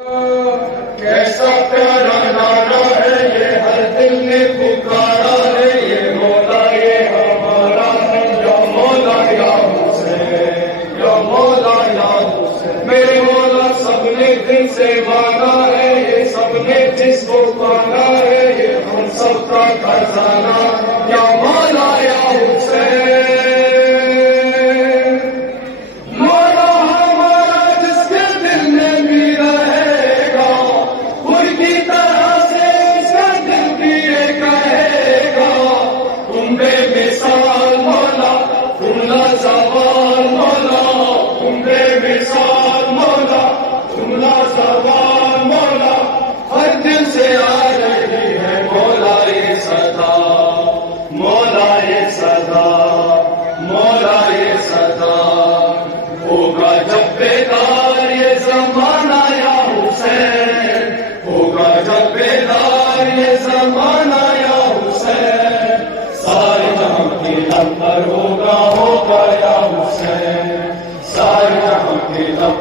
کیسا پیارا نعرہ ہے یہ ہر دل نے پکارا ہے یہ مولا یہ ہمارا ہے یا مولا یا حسین یا مولا یا حسین میرے مولا سب نے دل سے مانا ہے یہ سب نے جس کو پانا ہے یہ ہم سب کا خزانہ یا مولا یا حسین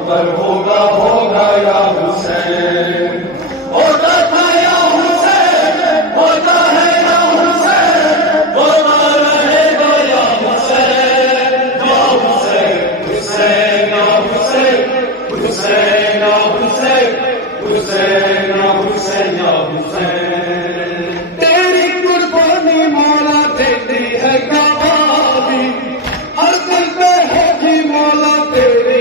پر ہوگا ہوگا یا حسین ہوتا تھا یا حسین ہوتا ہے یا حسین ہوتا رہے گا یا حسین یا حسین حسین یا حسین حسین یا حسین حسین یا حسین یا حسین تیری قربانی مولا دیتی ہے گواہی ہر دل پہ ہوگی مولا تیری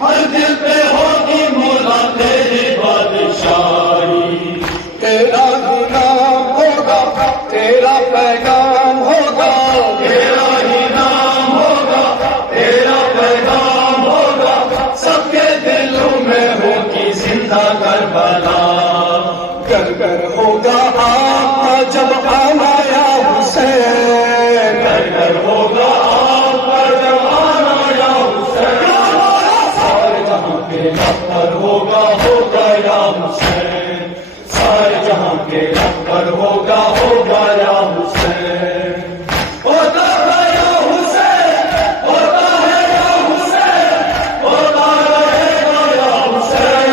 ہر دل پہ ہوگی مولا تیری بادشاہی تیرا ہی نام ہوگا تیرا پیغام ہوگا تیرا ہی نام ہوگا تیرا پیغام ہوگا سب کے دلوں میں ہوگی زندہ کربلا گھر گھر ہوگا آپ کا جب آنا یا حسین گھر گھر ہوگا آپ کا جب آنا یا حسین لب پر ہوگا ہوگا یا حسین سارے جہاں کے لب پر ہوگا ہوگا یا حسین ہوتا ہے یا حسین ہوتا ہے یا حسین ہوتا رہے گا یا حسین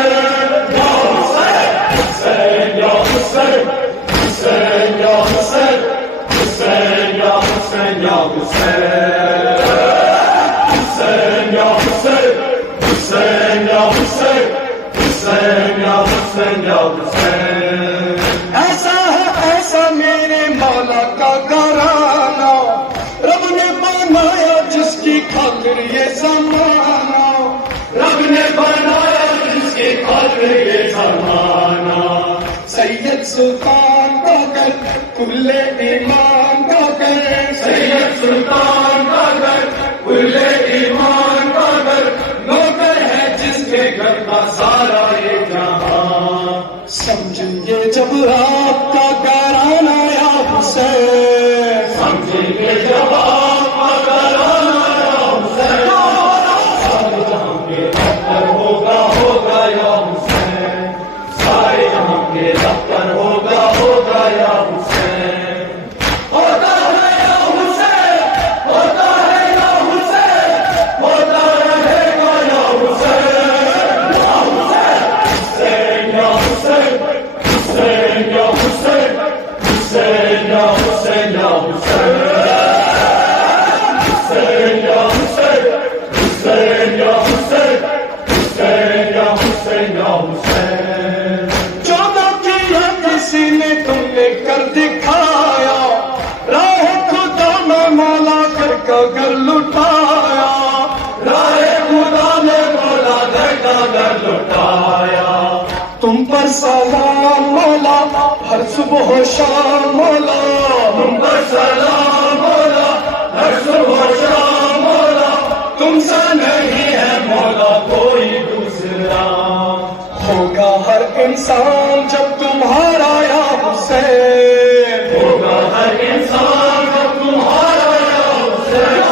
یا حسین یا حسین حسین یا حسین حسین یا حسین یا حسین حسین یا حسین حسین یا حسین حسین یا حسین یا حسین ایسا ہے ایسا میرے مولا کا گھرانہ رب نے بنایا جس کی خاطر یہ زمانہ رب نے بنایا جس کی خاطر یہ زمانہ سید سلطان کا گھر کل ایمان کا گھر سید سلطان کا گھر کل ایمان کا گھر نوکر ہے جس کے گھر کا سارا یہ جہاں سمجھیں گے جب آپ کا گھرانہ یا حسین سمجھیں گے جب آپ کا گھرانہ یا حسین سارے جہاں کے لب پر ہوگا ہوگا یا حسین سارے جہاں کے لب پر ہوگا ہوگا یا حسین ہوتا ہے یا حسین ہوتا ہے یا حسین ہوتا رہے گا یا حسین یا حسین حسین یا حسین حسین یا حسین یا حسین حسین یا حسین حسین یا حسین حسین یا حسین یا حسین جو نہ کیا کسی نے تم نے کر دکھایا راہ خدا میں مولا گھر کا گھر لٹایا راہ خدا نے مولا گھر کا گھر لٹایا تم پر سلام مولا ہر صبح و شام مولا تم پر سلام مولا ہر صبح و شام مولا تم سا نہیں ہے مولا کوئی دوسرا ہوگا ہر انسان جب تمہارا یا حسین ہوگا ہر انسان جب تمہارا یا حسین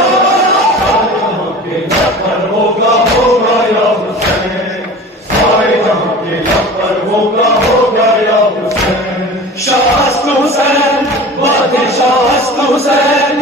ہوگا ہوگا یا حسین سارے جہاں کے لب پر ہوگا ہوگا یا حسین شاست حسین بادشاہ حسین